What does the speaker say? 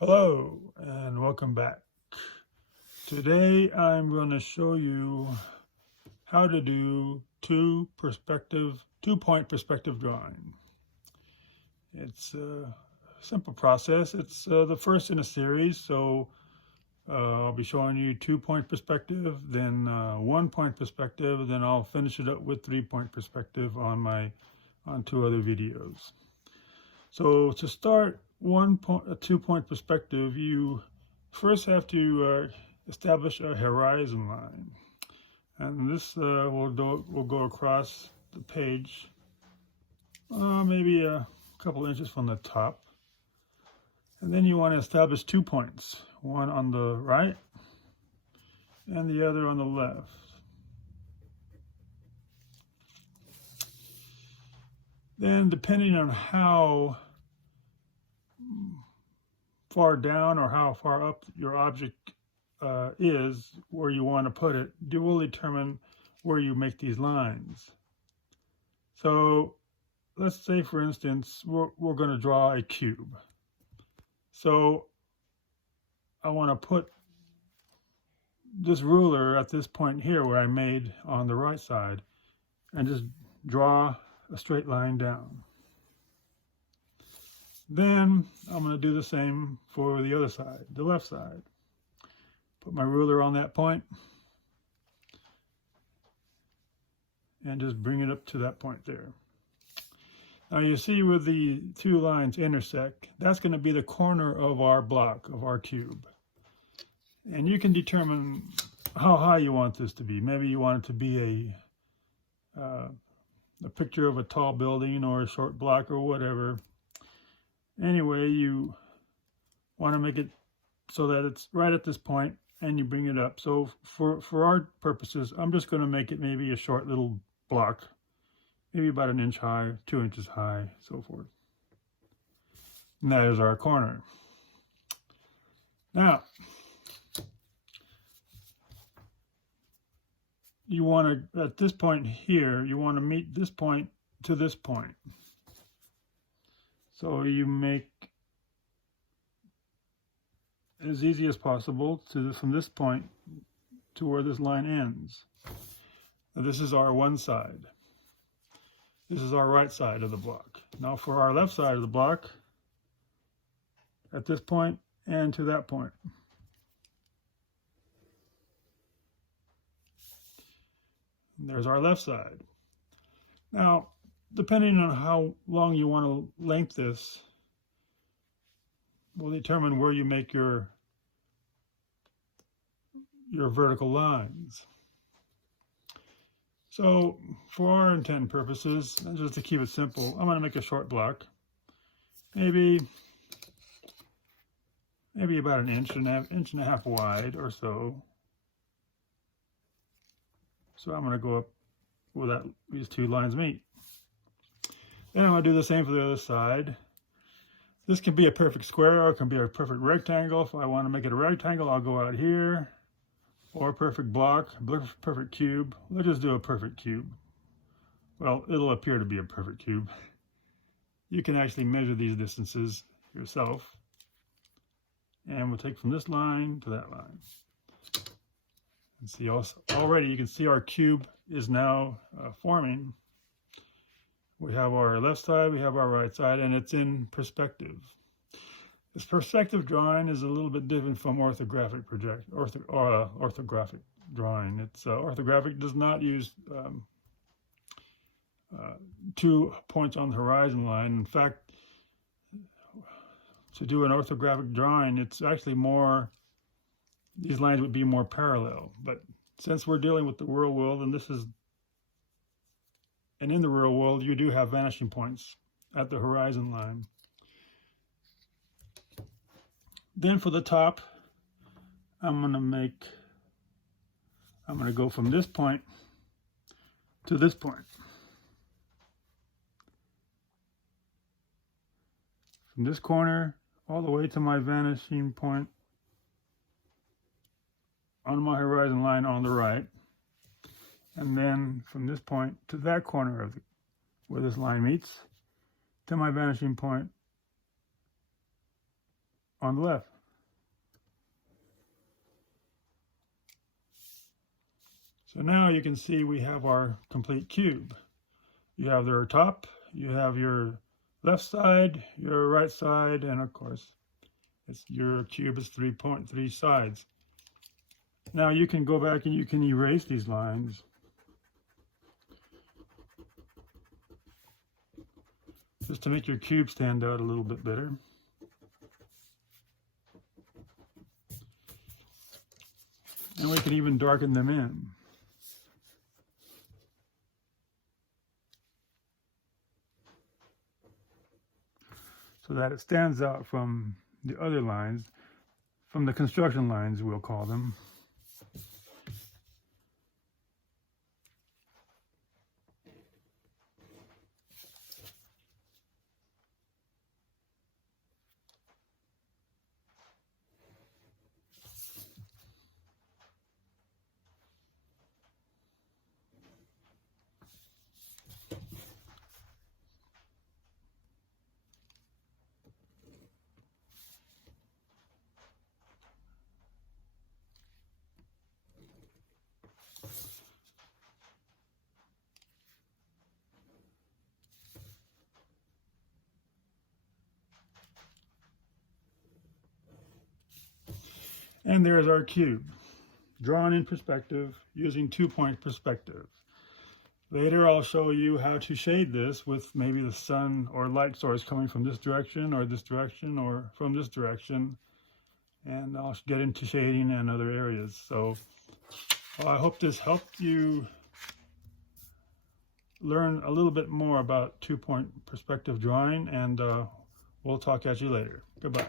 Hello and welcome back. Today I'm going to show you how to do two-point perspective drawing. It's a simple process. It's the first in a series, so I'll be showing you 2-point perspective, then 1-point perspective, then I'll finish it up with 3-point perspective on 2 other videos. So to start a 2-point perspective, you first have to establish a horizon line, and this will go across the page, maybe a couple inches from the top. And then you want to establish 2 points, one on the right and the other on the left. Then, depending on how far down or how far up your object is, where you want to put it, will determine where you make these lines. So let's say, for instance, we're going to draw a cube. So I want to put this ruler at this point here where I made on the right side and just draw a straight line down. Then I'm going to do the same for the other side, the left side. Put my ruler on that point and just bring it up to that point there. Now you see where the 2 lines intersect, that's going to be the corner of our block, of our cube. And you can determine how high you want this to be. Maybe you want it to be a picture of a tall building or a short block or whatever. Anyway, you want to make it so that it's right at this point and you bring it up. So for our purposes, I'm just going to make it maybe a short little block, maybe about 1 inch high, 2 inches high, so forth. And that is our corner. Now, you want to, at this point here, you want to meet this point to this point. So you make it as easy as possible from this point to where this line ends. Now, this is our one side. This is our right side of the block. Now for our left side of the block, at this point and to that point. There's our left side. Now, depending on how long you want to length this, will determine where you make your vertical lines. So, for our intent and purposes, and just to keep it simple, I'm going to make a short block, maybe about 1.5 inches wide or so. So I'm going to go up where these 2 lines meet. Then I'm going to do the same for the other side. This can be a perfect square or it can be a perfect rectangle. If I want to make it a rectangle, I'll go out here. Or a perfect block, perfect cube. Let's just do a perfect cube. Well, it'll appear to be a perfect cube. You can actually measure these distances yourself. And we'll take from this line to that line. And see, also, already you can see our cube is now forming. We have our left side, we have our right side, and it's in perspective. This perspective drawing is a little bit different from orthographic orthographic drawing. It's orthographic does not use 2 points on the horizon line. In fact, to do an orthographic drawing, it's actually more, these lines would be more parallel. But since we're dealing with the real world, and in the real world, you do have vanishing points at the horizon line. Then for the top, I'm going to go from this point to this point. From this corner all the way to my vanishing point on my horizon line on the right. And then from this point to that corner of where this line meets to my vanishing point on the left. So now you can see we have our complete cube. You have your top, you have your left side, your right side, and of course, your cube is 3.3 sides. Now you can go back and you can erase these lines. Just to make your cube stand out a little bit better. And we can even darken them in. So that it stands out from the other lines, from the construction lines, we'll call them. And there's our cube, drawn in perspective using 2-point perspective. Later I'll show you how to shade this with maybe the sun or light source coming from this direction or from this direction. And I'll get into shading and other areas. So I hope this helped you learn a little bit more about 2-point perspective drawing, and we'll talk at you later. Goodbye.